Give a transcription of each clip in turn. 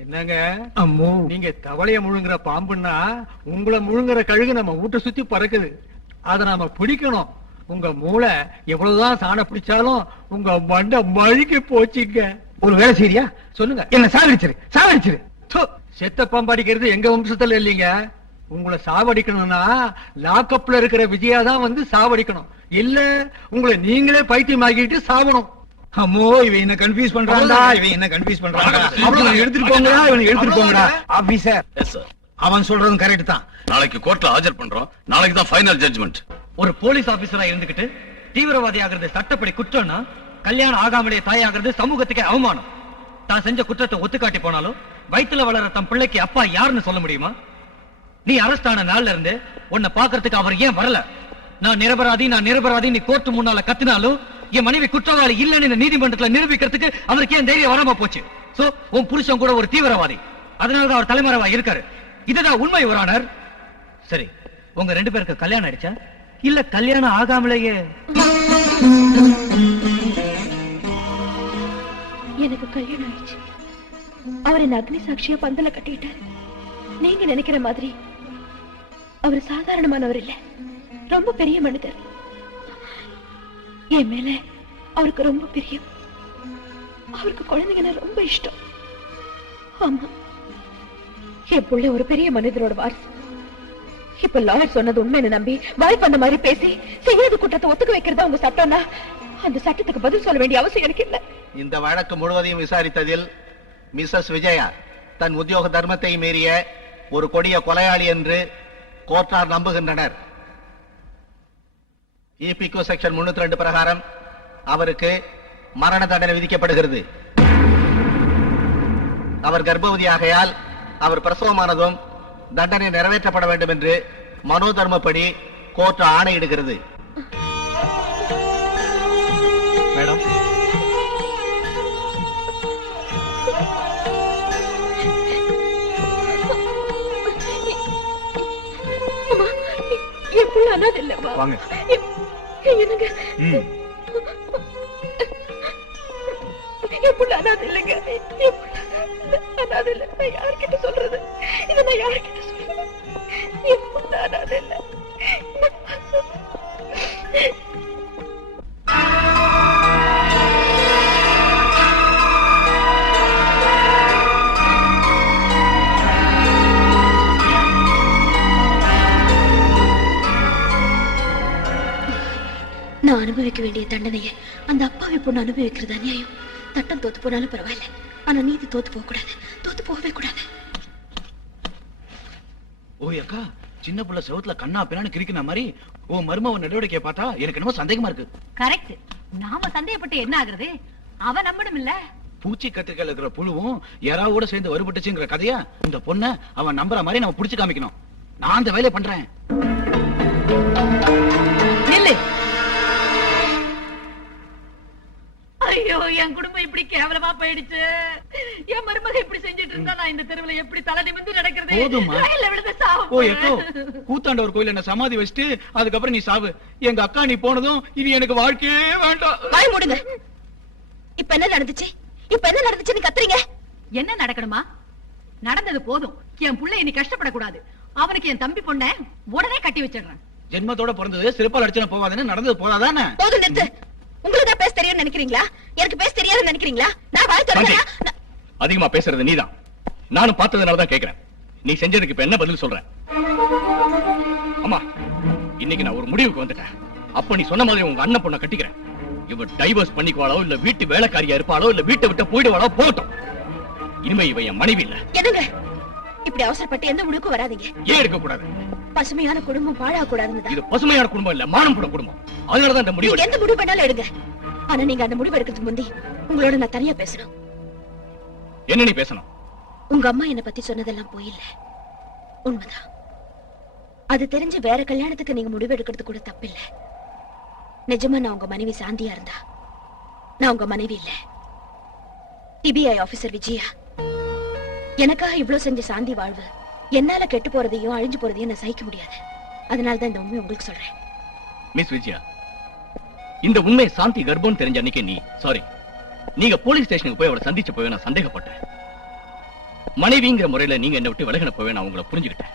என்னங்க? அம்மோ. நீங்க தவளைய முழுங்குற பாம்புன்னா உங்களை முழுங்குற கழுகு நம்ம வீட்டை சுத்தி பறக்குது. அத நாம பிடிக்கணும். உங்க மூளை எவ்வளவுதான் சாண பிடிச்சாலும் உங்க மண்டை மழுகி போச்சுங்க. ஒரு வேலை செய்றியா? சொல்லுங்க. என்ன சாவடிச்சிரு சாவடிச்சிரு செத்த பாம்படிக்கிறது எங்க வம்சத்துல இல்லைங்க. உங்களை சாவடிக்கணும்னா லாக்கப்ல இருக்கிற விஜயா தான் வந்து சாவடிக்கணும். இல்ல உங்களை நீங்களே பைத்தியமாக்கிட்டு சாவணும். அம்மோ இவன் என்ன கன்ஃபியூஸ் பண்றான்டா இவன் என்ன கன்ஃபியூஸ் பண்றான்டா. இவனை எடுத்துட்டு போங்கடா இவனை எடுத்துட்டு போங்கடா. ஆபீசர் எஸ் சார் அவன் சொல்றதும் கரெக்ட் தான். நாளைக்கு கோர்ட்ல ஆஜர் பண்றோம். நாளைக்கு தான் ஃபைனல் ஜட்ஜ்மெண்ட் ஒரு போலீஸ் ஆபீசரா இருந்துகிட்டு தீவிரவாதி ஆகிறது சட்டப்படி குற்றம்னா கல்யாணம் ஆகாமலே தாயாகிறது சமூகத்துக்கே அவமானம். தான் செஞ்ச குற்றத்தை ஒத்துக்காட்டி போனாலும் வயித்துல வளர தம் பிள்ளைக்கு அப்பா யாருன்னு சொல்ல முடியுமா? நீ அரெஸ்ட் ஆன நாள்ல இருந்து உன்னை பாக்குறதுக்கு அவர் ஏன் வரல? நான் நிரபராதி நான் நிரபராதி நீ கோர்ட்டு முன்னால கத்தினாலும் என் மனைவி குற்றவாளி இல்லைன்னு இந்த நீதிமன்றத்துல நிரூபிக்கிறதுக்கு அவருக்கு ஏன் தைரியம் வராம போச்சு? சோ உன் புருஷன் கூட ஒரு தீவிரவாதி. அதனாலதான் அவர் தலைமறைவா இருக்காரு. இதுதான் உண்மை யுவரானர் சரி உங்க ரெண்டு பேருக்கு கல்யாணம் ஆயிடுச்சா? இல்ல கல்யாணம் ஆகாமலேயே? எனக்கு கல்யாணம் ஆயிடுச்சு. அவர் என்ன அக்னி சாட்சியா பந்தல கட்டிட்டார். நீங்க நினைக்கிற மாதிரி அவர் சாதாரணமானவர் இல்ல. ரொம்ப பெரிய மனிதர். என் மேல அவருக்கு ரொம்ப பிரியம். அவருக்கு குழந்தைங்கன்னா ரொம்ப இஷ்டம். ஆமா. என் புள்ள ஒரு பெரிய மனிதரோட வாரிசு. இப்ப லாயர் சொன்னது உண்மைன்னு நம்பி வாய்ப்பு அந்த மாதிரி பேசி செய்யாத குற்றத்தை ஒத்துக்க வைக்கிறதா உங்க சட்டம்னா அந்த சட்டத்துக்கு பதில் சொல்ல வேண்டிய அவசியம் எனக்கு இல்லை. இந்த வழக்கு முழுவதையும் விசாரித்ததில் மிஸ்ஸஸ் விஜயா தன் உத்தியோக தர்மத்தை மீறிய ஒரு கொடிய கொலையாளி என்று கோர்ட்டார் நம்புகின்றனர். இபிகோ செக்ஷன் முன்னூத்தி ரெண்டு பிரகாரம் அவருக்கு மரண தண்டனை விதிக்கப்படுகிறது அவர் கர்ப்பவதியாகையால் அவர் பிரசவமானதும் தண்டனை நிறைவேற்றப்பட வேண்டும் என்று மனோதர்மப்படி கோர்ட் ஆணையிடுகிறது மேடம். வாங்க. எ- என்னங்க என் புள்ள அனாதை இல்லைங்க. அனாதை இல்லை. நான் யார்கிட்ட சொல்றது? இதை நான் யார்கிட்ட சொல்றது? புள்ள அனாதை இல்லை. அனுபவிக்க வேண்டிய தண்டனையை அந்த அப்பாவி பொண்ணு அனுபவிக்கிறது அநியாயம். தட்டம் தோத்து போனாலும் பரவாயில்ல. ஆனா நீதி தோத்து போக கூடாது தோத்து போகவே கூடாது. ஓய் அக்கா சின்ன புள்ள செவத்துல கண்ணா பின்னான்னு கிரிக்கின மாதிரி உன் மருமவன் நடவடிக்கையை பார்த்தா எனக்கு என்னமோ சந்தேகமா இருக்கு. கரெக்ட் நாம சந்தேகப்பட்டு என்ன ஆகுறது? அவ நம்பணும் இல்ல. பூச்சி கத்திரிக்காயில இருக்கிற புழுவும் யாராவோட சேர்ந்து வருபட்டுச்சுங்கிற கதையா இந்த பொண்ண அவன் நம்புற மாதிரி நம்ம புடிச்சு காமிக்கணும். நான் அந்த வேலையை பண்றேன். கேவலமா போயிடுச்சு. என் மருமக இப்படி செஞ்சுட்டு இருந்தா நான் இந்த தெருவுல எப்படி தலை நிமிர்ந்து நடக்கிறது? எக்கோ கூத்தாண்டவர் கோயில என்ன சமாதி வச்சுட்டு அதுக்கப்புறம் நீ சாவு. எங்க அக்கா நீ போனதும் இது எனக்கு வாழ்க்கையே வேண்டாம். வாய் மூடுங்க. இப்ப என்ன நடந்துச்சு? இப்ப என்ன நடந்துச்சுன்னு கத்துறீங்க. என்ன நடக்கணுமா? நடந்தது போதும். என் புள்ள இனி கஷ்டப்படக்கூடாது. அவனுக்கு என் தம்பி பொண்ண உடனே கட்டி வச்சிடுறேன். ஜென்மத்தோட பிறந்தது சிறப்பால் அடிச்சன போவாதுன்னு நடந்தது போதாதானே போதும் நிறுத்து. உங்களுக்கு தான் பேச தெரியும்னு நினைக்கிறீங்களா? எனக்கு பேச தெரியாதுன்னு நினைக்கிறீங்களா? நான் வாய் திறந்தா அதிகமா பேசுறது நீதான். நானும் பார்த்ததுனால தான் கேக்குறேன். நீ செஞ்சதுக்கு இப்ப என்ன பதில் சொல்ற? அம்மா இன்னைக்கு நான் ஒரு முடிவுக்கு வந்துட்டேன். அப்ப நீ சொன்ன மாதிரி உங்க அண்ணன் பொண்ணை கட்டிக்கிறேன். இவ டைவர்ஸ் பண்ணிக்குவாளோ இல்ல வீட்டு வேலைக்காரியா இருப்பாளோ இல்ல வீட்டை விட்டு போயிடுவாளோ போகட்டும். இனிமே இவ என் மனைவி இல்ல. என்னங்க இப்படி அவசரப்பட்டு எந்த முடிவுக்கும் வராதீங்க. ஏன் எடுக்க கூடாது பசுமையான குடும்பம் பாழா கூடாதுன்னு இது பசுமையான குடும்பம் இல்ல மானம் போட குடும்பம். அதனாலதான் இந்த முடிவு எந்த முடிவு வேணாலும் எடுங்க. ஆனா நீங்க அந்த முடிவு எடுக்கிறதுக்கு முந்தி உங்களோட நான் தனியா பேசணும். என்ன நீ பேசணும்? உங்க அம்மா என்ன பத்தி சொன்னதெல்லாம் போய் இல்ல உண்மைதான். அது தெரிஞ்சு வேற கல்யாணத்துக்கு நீங்க முடிவு எடுக்கிறது கூட தப்பில்ல. நிஜமா நான் உங்க மனைவி சாந்தியா இருந்தா? நான் உங்க மனைவி இல்ல. டிபிஐ ஆபீசர் விஜயா எனக்காக இவ்ளோ செஞ்ச சாந்தி வாழ்வு என்னால கெட்டு போறதையும் அழிஞ்சு போறதையும் நான் சகிக்க முடியாது. அதனாலதான் இந்த உண்மையை உங்களுக்கு சொல்றேன். மிஸ் விஜயா இந்த உண்மை சாந்தி கர்ப்பம் தெரிஞ்ச அன்னைக்கு நீ சாரி நீங்க போலீஸ் ஸ்டேஷனுக்கு போய் அவளை சந்திச்ச போய் நான் சந்தேகப்பட்டேன். மனைவிங்கிற முறையில நீங்க என்ன விட்டு விலகின போவே நான் உங்களை புரிஞ்சுக்கிட்டேன்.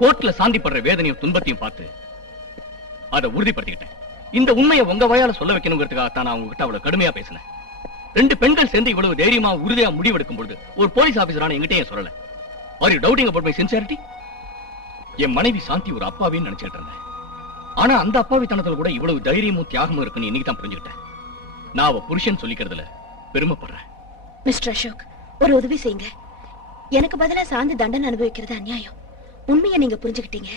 கோர்ட்ல சாந்தி படுற வேதனையும் துன்பத்தையும் பார்த்து அதை உறுதிப்படுத்திக்கிட்டேன். இந்த உண்மையை உங்க வயால சொல்ல வைக்கணுங்கிறதுக்காகத்தான் நான் உங்ககிட்ட அவ்வளவு கடுமையா பேசினேன். ரெண்டு பெண்கள் சேர்ந்து இவ்வளவு தைரியமா உறுதியா முடிவெடுக்கும் பொழுது ஒரு போலீஸ் ஆபீசரான எங்கிட்டே சொல்லல. Are you doubting about my sincerity என் மனைவி சாந்தி ஒரு அப்பாவின்னு நினைச்சிட்டு இருந்தேன். ஆனா அந்த அப்பாவித்தனத்துல கூட இவ்வளவு தைரியமும் தியாகமும் இருக்குன்னு இன்னைக்கு தான் புரிஞ்சுக்கிட்டேன். நான் அவ புருஷன் சொல்லிக்கிறதுல பெருமைப்படுறேன். மிஸ்டர் அசோக் ஒரு உதவி செய்யுங்க. எனக்கு பதிலா சாந்தி தண்டனை அனுபவிக்கிறது அநியாயம். உண்மையை நீங்க புரிஞ்சுக்கிட்டீங்க.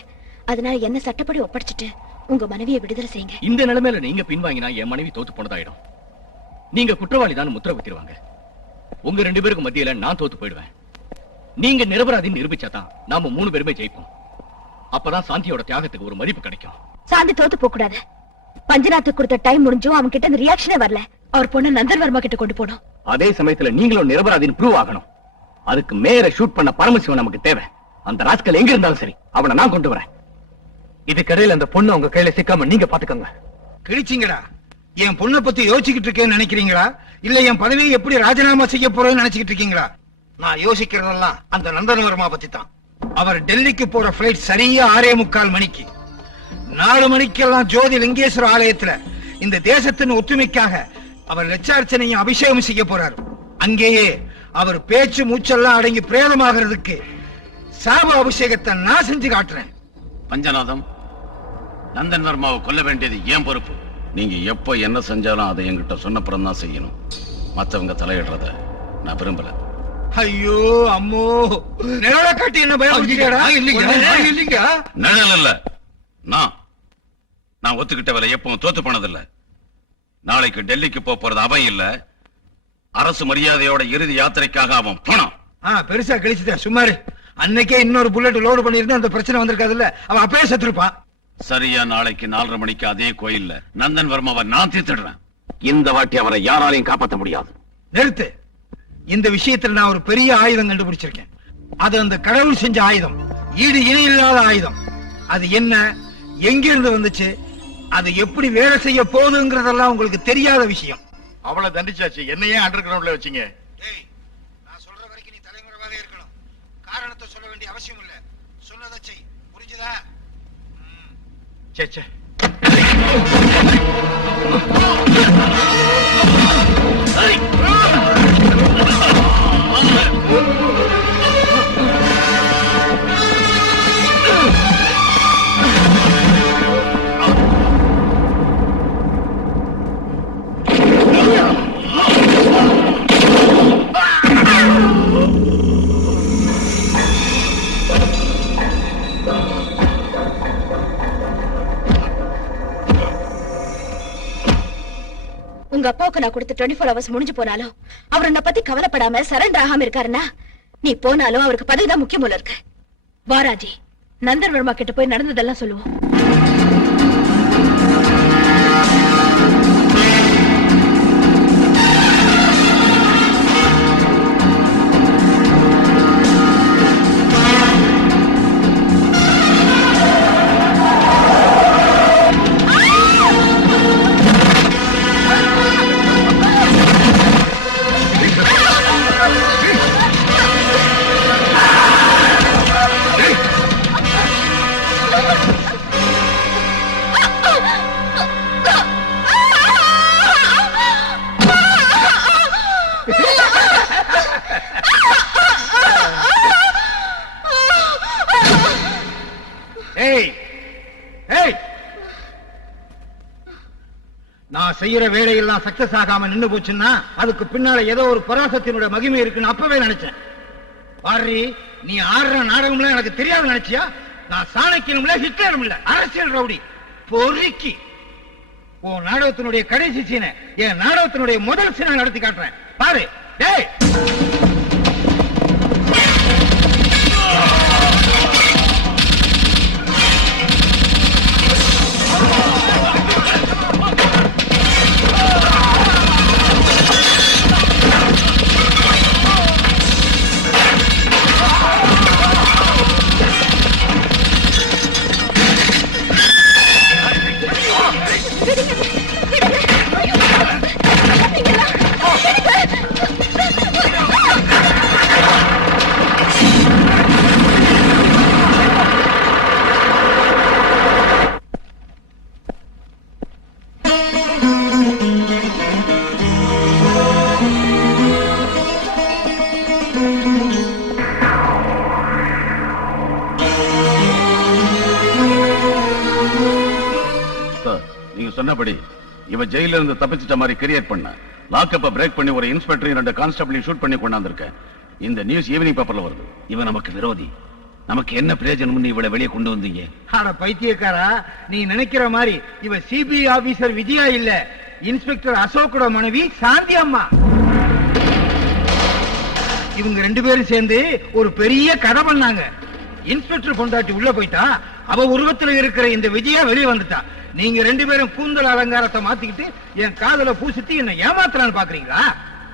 அதனால என்ன சட்டப்படி ஒப்படைச்சிட்டு உங்க மனைவியை விடுதலை செய்யுங்க. இந்த நிலைமையில நீங்க பின்வாங்கினா என் மனைவி தோத்து போனதாயிடும். நீங்க குற்றவாளி தான் முத்திர குத்திடுவாங்க உங்க ரெண்டு பேருக்கு மத்தியில நான் தோத்து போயிடுவேன். நீங்க நிரபராதின்னு நிரூபிச்சாதான் நாம மூணு பேருமே ஜெயிப்போம். அப்பதான் சாந்தியோட தியாகத்துக்கு ஒரு மதிப்பு கிடைக்கும். சாந்தி தோத்து போக கூடாது பஞ்சநாத்துக்கு கொடுத்த டைம் முடிஞ்சும் அவன் கிட்ட இந்த ரியாக்ஷனே வரல. அவர் பொண்ணு நந்தன் வர்மா கிட்ட கொண்டு போனோம் அதே சமயத்துல நீங்களும் நிரபராதின்னு ப்ரூவ் ஆகணும். அதுக்கு மேல ஷூட் பண்ண பரமசிவன் நமக்கு தேவை. அந்த ராஸ்கல் எங்க இருந்தாலும் சரி அவனை நான் கொண்டு வரேன். இதுக்கடையில அந்த பொண்ணு உங்க கையில சிக்காம நீங்க பாத்துக்கோங்க. கிழிச்சிங்கடா. என் பொண்ணை பத்தி யோசிச்சுக்கிட்டு இருக்கேன்னு நினைக்கிறீங்களா? இல்ல என் பதவியை எப்படி ராஜினாமா செய்ய போறேன்னு நினைச்சுக்கிட்டு இருக்கீங்களா? நான் யோசிக்கிறதெல்லாம் அந்த நந்தனவர்மா பத்தி தான் அவர் டெல்லிக்கு போற பிளைட் சரியா ஆறே முக்கால் மணிக்கு. நாலு மணிக்கெல்லாம் ஜோதி லிங்கேஸ்வர ஆலயத்துல இந்த தேசத்தின் ஒற்றுமைக்காக அவர் லட்சார்ச்சனையும் அபிஷேகம் செய்ய போறார். அங்கேயே அவர் பேச்சு மூச்செல்லாம் அடங்கி பிரேதமாகிறதுக்கு சாப அபிஷேகத்தை நான் செஞ்சு காட்டுறேன். பஞ்சநாதம் நந்தன் வர்மாவை கொல்ல வேண்டியது ஏன் பொறுப்பு? நீங்க எப்போ என்ன செஞ்சாலும் அதை என்கிட்ட சொன்னப்புறம் தான் செய்யணும். மத்தவங்க தலையிடுறத நான் விரும்பல. ஐயோ அம்மோ. நிழல காட்டி என்ன பயமுறுத்தியாடா இல்லைங்க. நிழல் இல்ல நான் நான் ஒத்துக்கிட்ட வேலை எப்பவும் தோத்து போனதில்ல. நாளைக்கு டெல்லிக்கு போறது அவன் இல்ல. அரசு மரியாதையோட இறுதி யாத்திரைக்காக அவன் ஆ பெருசா கழிச்சுட்ட. சுமாரு அன்னைக்கே இன்னொரு புல்லட் லோடு பண்ணியிருந்தா அந்த பிரச்சனை வந்திருக்காதுல்ல. அவன் அப்பயே செத்துருப்பான். சரியா நாளைக்கு நாலரை மணிக்கு அதே கோயில்ல நந்தன் வர்மாவை நான் தீர்த்திடுறேன். இந்த வாட்டி அவரை யாராலையும் காப்பாற்ற முடியாது. நிறுத்து. இந்த விஷயத்துல நான் ஒரு பெரிய ஆயுதம் கண்டுபிடிச்சிருக்கேன். அது அந்த கடவுள் செஞ்ச ஆயுதம். ஈடு இணை இல்லாத ஆயுதம். அது என்ன? எங்கிருந்து வந்துச்சு? அது எப்படி வேலை செய்ய போகுதுங்கிறதெல்லாம் உங்களுக்கு தெரியாத விஷயம். அவளை தண்டிச்சாச்சு. என்னையே அண்டர் கிரவுண்ட்ல வச்சீங்க. நான் சொல்ற வரைக்கும் நீ தலைமுறைவாக இருக்கணும். காரணத்தை சொல்ல வேண்டிய அவசியம் இல்ல. சொன்னதை செய். புரிஞ்சுதா? சே சே உங்க அப்பாவுக்கு நான் கொடுத்த டுவெண்ட்டி ஃபோர் ஹவர்ஸ் முடிஞ்சு போனாலும் அவர் உன்னை பத்தி கவலைப்படாம சரண்டர் ஆகாம இருக்காருன்னா நீ போனாலும் அவருக்கு பதவிதான் முக்கியம் போல இருக்கு. வாராஜி நந்தர் வர்மா கிட்ட போய் நடந்ததெல்லாம் சொல்லுவோம். நான் செய்யற வேலையெல்லாம் சக்சஸ் ஆகாம நின்னு போச்சுன்னா அதுக்கு பின்னால ஏதோ ஒரு பராசத்தினுடைய மகிமை இருக்குன்னு அப்பவே நினைச்சேன். பாரு நீ ஆடுற நாடகம்லாம் எனக்கு தெரியாது நினைச்சியா? நான் சாணக்கியனும் இல்ல ஹிட்லரும் இல்ல அரசியல் ரவுடி. பொறுக்கி. உன் நாடகத்தினுடைய கடைசி சீனை என் நாடகத்தினுடைய முதல் சீனை நடத்தி காட்டுறேன். பாரு டேய் நீங்க சொன்னபடி இவ ஜெயில இருந்து தப்பிச்சிட்ட மாதிரி கிரியேட் பண்ண லாக்கப்ப பிரேக் பண்ணி ஒரு இன்ஸ்பெக்டரையும் ரெண்டு கான்ஸ்டபிளையும் ஷூட் பண்ணி கொண்டாந்துருக்கேன் இந்த நியூஸ் ஈவினிங் பேப்பர்ல வருது. இவன் நமக்கு விரோதி. நமக்கு என்ன பிரயோஜனம்னு இவளை வெளியே கொண்டு வந்தீங்க? ஆட பைத்தியக்காரா நீ நினைக்கிற மாதிரி இவ சிபிஐ ஆபீசர் விஜயா இல்ல. இன்ஸ்பெக்டர் அசோக்கோட மனைவி சாந்தி அம்மா. இவங்க ரெண்டு பேரும் சேர்ந்து ஒரு பெரிய கதை பண்ணாங்க. இன்ஸ்பெக்டர் பொண்டாட்டி உள்ள போயிட்டா அவ உருவத்துல இருக்கிற இந்த விஜயா வெளியே வந்துட்டா. நீங்க ரெண்டு பேரும் கூந்தல் அலங்காரத்தை மாத்திக்கிட்டு என் காதல பூசிட்டு என்ன ஏமாத்தலான்னு பாக்குறீங்களா?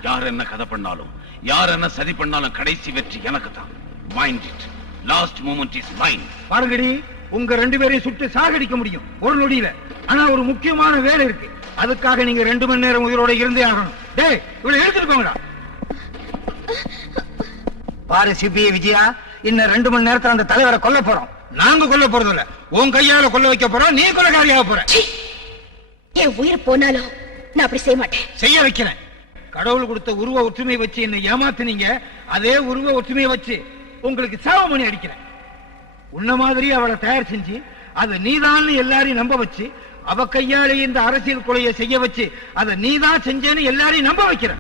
யார் என்ன கதை பண்ணாலும் யார் என்ன சதி பண்ணாலும் கடைசி வெற்றி எனக்கு தான் mind it last moment is mind பாருங்கடி உங்க ரெண்டு பேரையும் சுட்டு சாகடிக்க முடியும். ஒரு நொடியில. ஆனா ஒரு முக்கியமான வேலை இருக்கு. அதுக்காக நீங்க ரெண்டு மணி நேரம் உயிரோட இருந்தே ஆகணும். டேய் இவளை எடுத்துட்டு போங்கடா. பாரு சிபிஐ விஜயா இன்னும் ரெண்டு மணி நேரத்துல அந்த தலைவரை கொல்ல போறோம். நாங்க கொல்ல போறது இல்ல உன் கையால கொல்ல வைக்க போறோம் நீ கொலைகாரியாக போற! என் உயிர் போனாலும் நான் அப்படி செய்ய மாட்டேன். செய்ய வைக்கிறேன். கடவுள் கொடுத்த உருவ ஒற்றுமை வச்சு என்ன ஏமாத்துனீங்க. அதே உருவ ஒற்றுமையை வச்சு உங்களுக்கு சாவமணி அடிக்கிறேன். உன்ன மாதிரி அவளை தயார் செஞ்சு அதை நீதான் எல்லாரையும் நம்ப வச்சு அவ கையாலே இந்த அரசியல் கொலையை செய்ய வச்சு அதை நீதான் செஞ்சேன்னு எல்லாரையும் நம்ப வைக்கிறேன்.